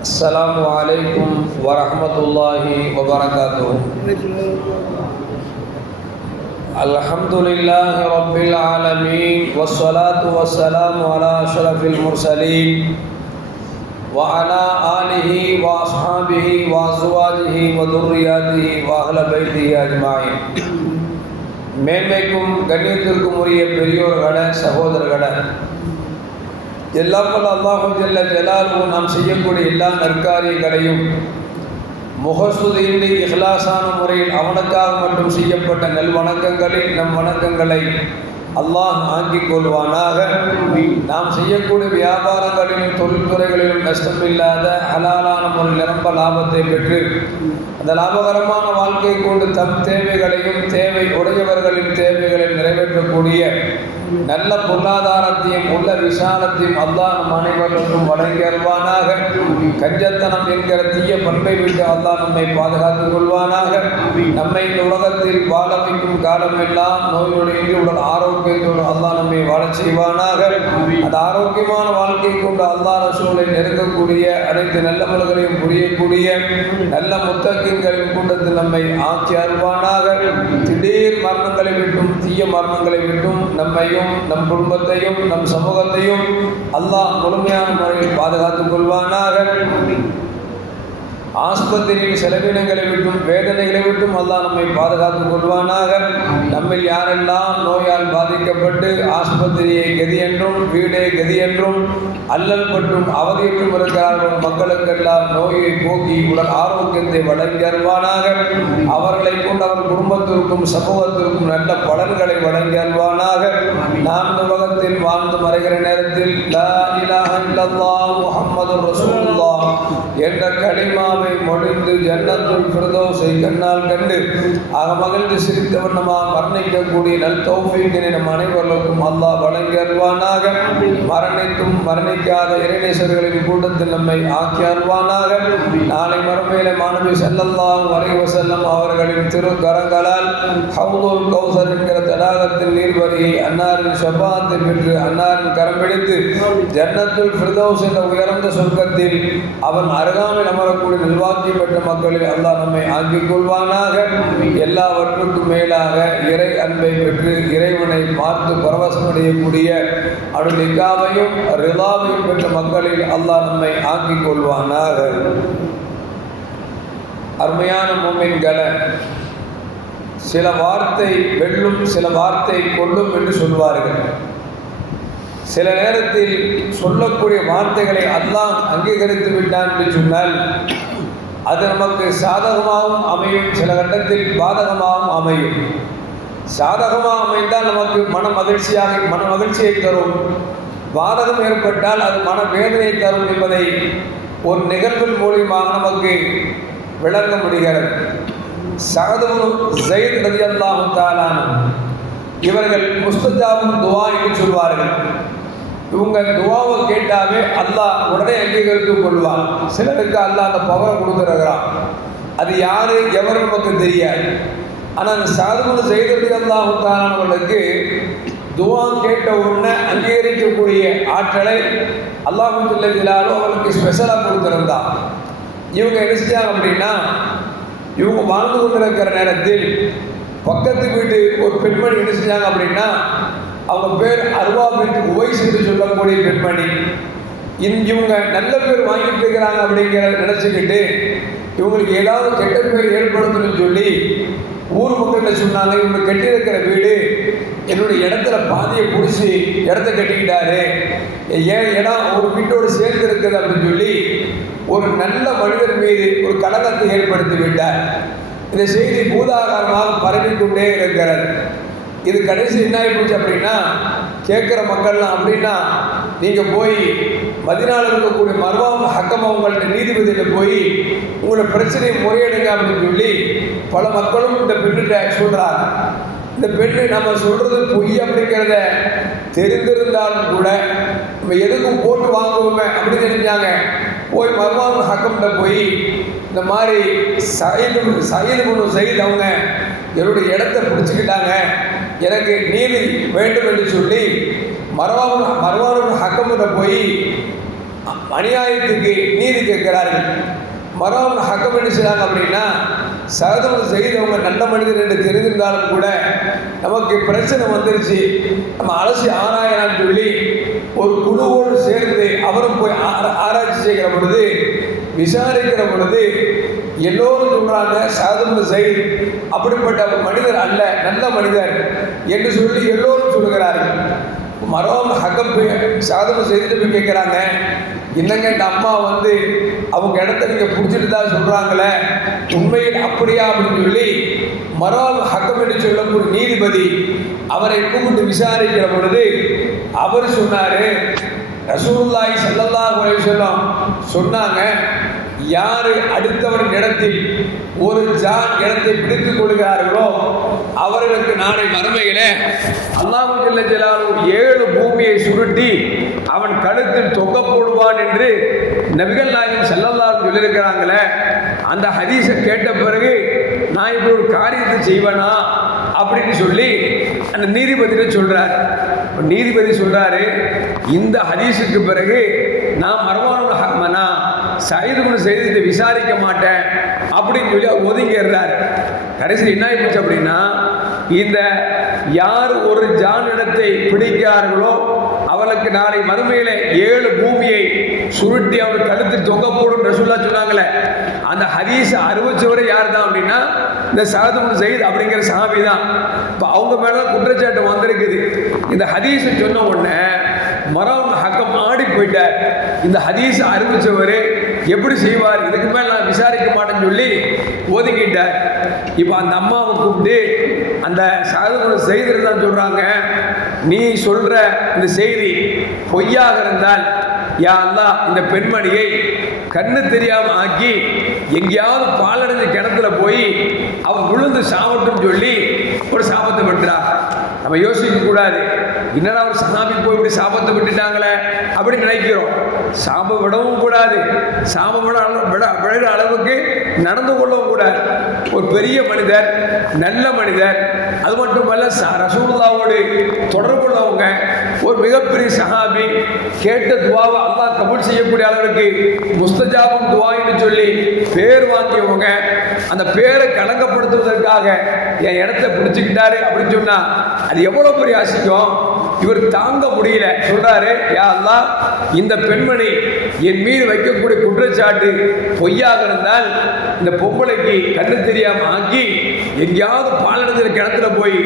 السلام عليكم ورحمة الله وبركاته الحمد لله رب العالمين والصلاة والسلام على أشرف المرسلين وعلى آله وأصحابه وأزواجه وذرياته وأهل بيته أجمعين மேன்மைக்கும் கண்ணியத்திற்கும் உரிய பெரியோர்களே சகோதரர்களே எல்லாமல் அல்லாஹு ஜல்ல ஜலாலும் நாம் செய்யக்கூடிய எல்லா நற்காரியங்களையும் முகஸ்துதியின்றி இஹ்லாசான முறையில் அவனுக்காக மட்டும் செய்யப்பட்ட நல் வணக்கங்களில் நம் வணக்கங்களை அல்லாஹ் ஆங்கிக் கொள்வானாக. நாம் செய்யக்கூடிய வியாபாரங்களிலும் தொழில்துறைகளிலும் நஷ்டமில்லாத ஹலாலான முறையில் நிரம்ப லாபத்தை பெற்று அந்த லாபகரமான வாழ்க்கை கொண்டு தம் தேவைகளையும் தேவை உடையவர்களின் தேவைகளையும் நிறைவேற்றக்கூடிய நல்ல பொருளாதாரத்தையும் உள்ள விசாலத்தையும் அல்லாஹ் நம் அனைவருக்கும் வழங்கியல்வானாக கஞ்சத்தனம் என்கிற தீய பண்பை விட்டு அல்லாஹ் நம்மை பாதுகாத்துக் கொள்வானாக. நம்மை இந்த உலகத்தில் வாழ வைக்கும் காலமெல்லாம் நோய்நொடியின்றி உடல் ஆரோக்கியத்தோடு அல்லாஹ் நம்மை வாழச் செய்வானாக. அந்த ஆரோக்கியமான வாழ்க்கை கொண்டு அல்லாஹ் சூழலை நெருங்கக்கூடிய அனைத்து நல்ல மலர்களையும் புரியக்கூடிய நல்ல முத்தகின்களின் கூட்டத்தில் நம்மை ஆக்கி அருவானாக திடீர் மரணங்களை விட்டும் தீய மரணங்களை விட்டும் நம்மையும் நம் குடும்பத்தையும் நம் சமூகத்தையும் அல்லாஹ் முழுமையான முறையில் பாதுகாத்துக் கொள்வானாக. ஆஸ்பத்திரியில் செலவினங்களை விட்டும் வேதனைகளை விட்டும் அல்லாஹ் நம்மை பாதுகாத்துக் கொள்வானாக. நம்மில் யாரெல்லாம் நோயால் பாதிக்கப்பட்டு ஆஸ்பத்திரியை கதி என்றும் வீடே கதி என்றும் அல்லல் மற்றும் அவதியற்றும் இருக்கிறார்கள் மக்களுக்கெல்லாம் நோயை போக்கி உடல் ஆரோக்கியத்தை வழங்கி அருள்வானாக. அவர்களை கொண்டு அவர் குடும்பத்திற்கும் சமூகத்திற்கும் நல்ல பலன்களை வழங்கி அருள்வானாக. நாம் இந்த உலகத்தில் வாழ்ந்து மறைகிற நேரத்தில் லா இலாஹ இல்லல்லாஹ் முஹம்மது ரசூலுல்லாஹ் என்ற கனிமாவை மொழிந்து ஜன்னத்துள் பிரதோசை கண்ணால் கண்டு ஆக மகிழ்ந்து சிரித்த வண்ணமாக மரணிக்கக்கூடிய நல் தௌஃபீக்கினை நம் அனைவர்களுக்கும் அல்லாஹ் வழங்கி அருள்வானாக மரணித்தும் மரணிக்காத இறைநேசர்களின் கூட்டத்தில் நம்மை ஆக்கி அருள்வானாக நாளை மறுமையில மாணவி செல்லல்லாம் வரை வசல்லம் அவர்களின் திருக்கரங்களால் ஹவுதுல் கௌசர் என்கிற தடாகத்தில் நீர்வரியை அன்னாரின் அன்னாரின் ஷபாத்தை பெற்று அன்னாரின் கரம் பிடித்து ஜன்னத்துல் ஃபிர்தௌஸ் என்ற உயர்ந்த சொர்க்கத்தில் அவன் அருகாமையில் அமரக்கூடிய நல்வாக்கியம் பெற்ற மக்களில் அல்லாஹ் நம்மை ஆக்கிக் கொள்வானாக. எல்லாவற்றுக்கும் மேலாக இறை அன்பை பெற்று இறைவனை பார்த்து பரவசமடையக்கூடிய அருளிக்காவையும் ரிலாவையும் பெற்ற மக்களில் அல்லாஹ் நம்மை ஆக்கிக் கொள்வானாக. அருமையான மூமின்களை சில வார்த்தை வெல்லும் சில வார்த்தை கொல்லும் என்று சொல்வார்கள் சில நேரத்தில் சொல்லக்கூடிய வார்த்தைகளை அல்லாஹ் அங்கீகரித்து விட்டான் என்று சொன்னால் அது நமக்கு சாதகமாகவும் அமையும். சில கட்டத்தில் பாதகமாகவும் அமையும். சாதகமாக அமைந்தால் நமக்கு மன மகிழ்ச்சியாக மன மகிழ்ச்சியை தரும். பாதகம் ஏற்பட்டால் அது மன வேதனையை தரும் என்பதை ஒரு நிகழ்வின் மூலியமாக நமக்கு விளங்க முடிகிறது. சகதும் ஜெயித் ரதி அல்லாஹு தாலான இவர்கள் முஸ்தஜாபும் துவா என்று சொல்வார்கள். இவங்க துவாவை கேட்டாவே அல்லாஹ் உடனே அங்கீகரித்து கொள்வார் சிலருக்கு அல்லாஹ் அந்த பவரை கொடுத்துருக்கிறான் அது யாரு எவர் நமக்கு தெரியாது. ஆனால் அந்த சாதுமன் செய்தது அல்லாஹு தாலானவர்களுக்கு துவா கேட்ட உடனே அங்கீகரிக்கக்கூடிய ஆற்றலை அல்லாஹு ஜில்லாலும் அவர்களுக்கு ஸ்பெஷலாக கொடுத்துருந்தான். இவங்க என்ன செஞ்சாங்க அப்படின்னா இவங்க வாழ்ந்து கொண்டிருக்கிற நேரத்தில் பக்கத்து வீட்டு ஒரு பெண்மணி என்ன செஞ்சாங்க அப்படின்னா அவங்க பேர் அருவா பின் உவைஸ் என்று சொல்லக்கூடிய பெண்மணி. இன் இவங்க நல்ல பேர் வாங்கிட்டு இருக்கிறாங்க அப்படிங்கிறத நினச்சிக்கிட்டு இவங்களுக்கு ஏதாவது கெட்ட பேர் ஏற்படுத்தணும்னு சொல்லி ஊர் மக்கள்கிட்ட சொன்னாங்க. இவங்க கட்டியிருக்கிற வீடு என்னுடைய இடத்துல பாதியை பிடிச்சி இடத்த கட்டிக்கிட்டாரு. ஏன் இடம் ஒரு வீட்டோடு சேர்ந்து இருக்குது அப்படின்னு சொல்லி ஒரு நல்ல மனிதர் மீது ஒரு கலகத்தை ஏற்படுத்தி விட்டார். இந்த செய்தி பூதாகாரமாக பரவிக்கொண்டே இருக்கிறது. இது கடைசி என்ன ஆகிப்போச்சு அப்படின்னா கேட்குற மக்கள்லாம் அப்படின்னா நீங்கள் போய் மதினால இருக்கக்கூடிய மர்வாம ஹக்கம் அவங்கள்ட்ட நீதிபதியில் போய் உங்களோட பிரச்சனையை முறையெடுங்க அப்படின்னு சொல்லி பல மக்களும் இந்த பெண்ணிட்ட சொல்கிறாங்க இந்த பெண்ணு நம்ம சொல்கிறது பொய் அப்படிங்கிறத தெரிந்திருந்தாலும் கூட நம்ம எதுக்கும் போட்டு வாங்குவோமே அப்படின்னு நினைச்சாங்க. போய் மர்மான் ஹக்கம்கிட்ட போய் இந்த மாதிரி சயீது சயீது ஒன்று செய்து அவங்க என்னுடைய இடத்த பிடிச்சிக்கிட்டாங்க. எனக்கு நீதி வேண்டும் என்று சொல்லி மரவான மரவானோட ஹக்கம்கிட்ட போய் அநியாயத்துக்கு நீதி கேட்கிறார்கள். மரம் ஹக்கம் என்ன செய்கிறாங்க அப்படின்னா சகதம் செய்தவங்க நல்ல மனிதர் என்று தெரிந்திருந்தாலும் கூட நமக்கு பிரச்சனை வந்துருச்சு. நம்ம அலசி ஆராயலாம்னு சொல்லி ஒரு குழுவோடு சேர்ந்து அவரும் போய் ஆராய்ச்சி செய்கிற பொழுது விசாரிக்கிற பொழுது எல்லோரும் சொல்றாங்க சாதம் செய் அப்படிப்பட்ட மனிதர் அல்ல நல்ல மனிதர் என்று சொல்லி எல்லோரும் சொல்லுகிறார்கள். மரம் ஹகப்பு சாதம் செய்துட்டு போய் கேட்குறாங்க என்னங்க இந்த அம்மா வந்து அவங்க இடத்த நீங்கள் பிடிச்சிட்டு தான் சொல்கிறாங்களே உண்மையில் அப்படியா அப்படின்னு சொல்லி மரம் ஹக்கம் என்று சொல்லக்கூடிய நீதிபதி அவரை கூப்பிட்டு விசாரிக்கிற பொழுது அவர் சொன்னார் ரசூல்லாய் சல்லல்லா அலைஹி வஸல்லம் சொன்னாங்க யார் அடுத்தவரின் இடத்தில் ஒரு ஜான் இடத்தை பிடித்துக் கொள்கிறார்களோ அவர்களுக்கு நாளை மறுமையிலே அல்லாஹு ஜல்ல ஏழு பூமியை சுருட்டி அவன் கழுத்தில் தொங்க போடுவான் என்று நபிகள் நாயகம் ஸல்லல்லாஹு சொல்லியிருக்கிறாங்களே அந்த ஹதீஸை கேட்ட பிறகு நான் இப்படி ஒரு காரியத்தை செய்வேனா அப்படின்னு சொல்லி அந்த நீதிபதியிட சொல்கிறார் நீதிபதி சொல்றாரு இந்த ஹதீஸுக்கு பிறகு நான் மரமான சைதுகுண செய்தி விசாரிக்க மாட்டேன் அப்படின்னு சொல்லி ஒதுங்கிடுறாரு ஒதுங்கிடுறார் கடைசியில் என்ன ஆயிப்போச்சு அப்படின்னா இந்த யார் ஒரு ஜானிடத்தை பிடிக்கிறார்களோ அவளுக்கு நாளை மறுமையில ஏழு பூமியை சுருட்டி அவர் கழுத்து தொங்க போடும் ரசூல்லா சொன்னாங்களே. அந்த ஹதீஸ் அறுபச்சுவரை யார் தான் அப்படின்னா இந்த சகதுமுன் சயித் அப்படிங்கிற சாமி தான் இப்போ அவங்க மேலே குற்றச்சாட்டு வந்திருக்குது. இந்த ஹதீஸ் சொன்ன உடனே மரம் ஹக்கம் ஆடி போயிட்டார். இந்த ஹதீஸ் அறிவிச்சவர் எப்படி செய்வார்? இதுக்கு மேல் நான் விசாரிக்க மாட்டேன்னு சொல்லி ஒதுக்கிட்டார். இப்போ அந்த அம்மாவை கூப்பிட்டு அந்த சாதனை செய்திருந்தான் தான் சொல்கிறாங்க நீ சொல்கிற இந்த செய்தி பொய்யாக இருந்தால் யா அல்லா இந்த பெண்மணியை கண்ணு தெரியாம ஆக்கி எங்கேயாவது பாலடைஞ்ச கிணத்துல போய் அவன் விழுந்து சாவட்டும் சொல்லி ஒரு சாபத்தை விட்டுறா நம்ம யோசிக்க கூடாது என்னடா ஒரு சனாபி போய் இப்படி சாபத்தை விட்டுட்டாங்களே அப்படின்னு நினைக்கிறோம். சாபம் விடவும் கூடாது. சாபம் விட அளவு- விட விழுகிற அளவுக்கு நடந்து கொள்ளவும் கூடாது. ஒரு பெரிய மனிதர் நல்ல மனிதர் அது மட்டுமல்ல ச- தொடர்பு தொடர்புள்ளவங்க ஒரு மிகப்பெரிய சஹாபி கேட்ட துவாவை அல்லா கபூல் செய்யக்கூடிய அளவுக்கு முஸ்தஜாபம் துவாயின்னு சொல்லி பேர் வாங்கியவங்க அந்த பேரை களங்கப்படுத்துவதற்காக என் இடத்த பிடிச்சிக்கிட்டாரு அப்படின்னு சொன்னால் அது எவ்வளோ பெரிய அசிங்கம்? இவர் தாங்க முடியல. சொல்றாரு யாரெல்லாம் இந்த பெண்மணி என் மீது வைக்கக்கூடிய குற்றச்சாட்டு பொய்யாக இருந்தால் இந்த பொம்பளைக்கு கண்ணு தெரியாம ஆக்கி எங்கேயாவது பாலடைஞ்ச கிணத்துல போய்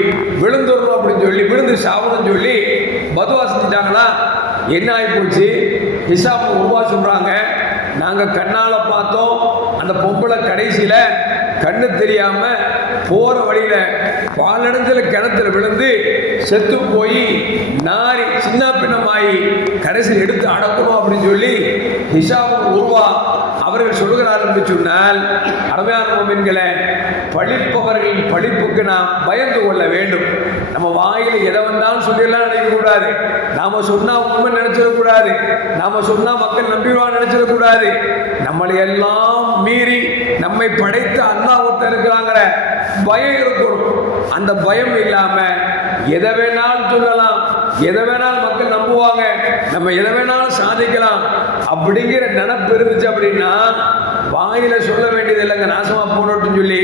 விழுந்துடணும் அப்படின்னு சொல்லி விழுந்து சாவணும்னு சொல்லி பதுவா செஞ்சுட்டாங்களா என்ன ஆகி போச்சு ஹிசாப் உருவா சொல்றாங்க நாங்க கண்ணால பார்த்தோம் அந்த பொம்பளை கடைசியில கண்ணு தெரியாம போற வழியில பாலடைஞ்சல கிணத்துல விழுந்து செத்து போய் நாரி சின்ன பின்னமாயி கடைசியில் எடுத்து அடக்கணும் அப்படின்னு சொல்லி ஹிசாப் உருவா அவர்கள் சொல்லுகிறார்கள் என்று சொன்னால் அருமையான மீன்களை படிப்பவர்களின் படிப்புக்கு நாம் பயந்து கொள்ள வேண்டும். நம்ம வாயில் எதை வந்தாலும் சொல்லிடலாம் நினைக்கக்கூடாது நாம சொன்னா உண்மை நினைச்சிடக்கூடாது நாம சொன்னா மக்கள் நம்பிடுவான்னு நினைச்சிடக்கூடாது நம்மளை எல்லாம் மீறி நம்மை படைத்த அல்லாஹ் ஒருத்தர் இருக்கிறாங்கிற பயம் இருக்கும் அந்த பயம் இல்லாம எதை வேணாலும் சொல்லலாம் எதை வேணாலும் மக்கள் நம்புவாங்க. நம்ம எதை வேணாலும் சாதிக்கலாம். அப்படிங்கிற நினப்பு இருந்துச்சு அப்படின்னா வாயில சொல்ல வேண்டியது இல்லைங்க. நாசமா போனோட்டுன்னு சொல்லி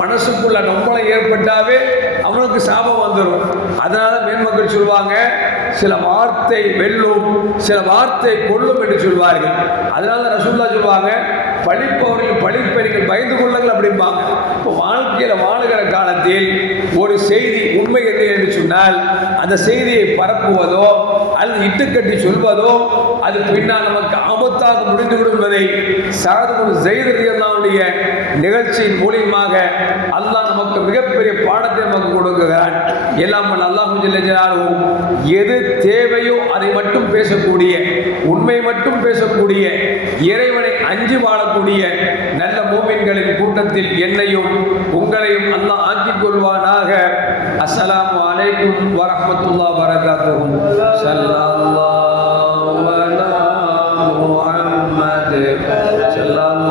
மனசுக்குள்ள நம்பளம் ஏற்பட்டாவே அவனுக்கு சாபம் வந்துடும் அதனால மேன்மக்கள் சொல்லுவாங்க சில வார்த்தை வெல்லும் சில வார்த்தை கொல்லும் என்று சொல்வார்கள். அதனால ரசூல்லா சொல்லுவாங்க படிப்பவர்கள் படிப்பை பயந்து கொள்ளுங்கள் அப்படிம்பாங்க. இப்போ வாழ்க்கையில் வாழுகிற காலத்தில் ஒரு செய்தி உண்மை என்று என்று சொன்னால் அந்த செய்தியை பரப்புவதோ அல்லது இட்டுக்கட்டி சொல்வதோ அது பின்னால் நமக்கு ஆபத்தாக முடிந்துவிடும் என்பதை சாதமும் செய்திருந்தாவுடைய நிகழ்ச்சியின் மூலியமாக அல்லாஹ் நமக்கு மிகப்பெரிய பாடத்தை நமக்கு கொடுக்குகிறான் எல்லாம் வல்ல அல்லாஹ் எது தேவையோ அதை மட்டும் பேசக்கூடிய உண்மை மட்டும் பேசக்கூடிய இறைவனை அஞ்சு வாழக்கூடிய நல்ல மூமின்களின் கூட்டத்தில் என்னையும் உங்களையும் அல்லாஹ் ஆக்கிக் கொள்வானாக. அஸ்லாம் வலைக்கும் வரமத்துல்லா வரகாத்தும் சல்லா அலா முஹம்மது. ஸல்லல்லாஹு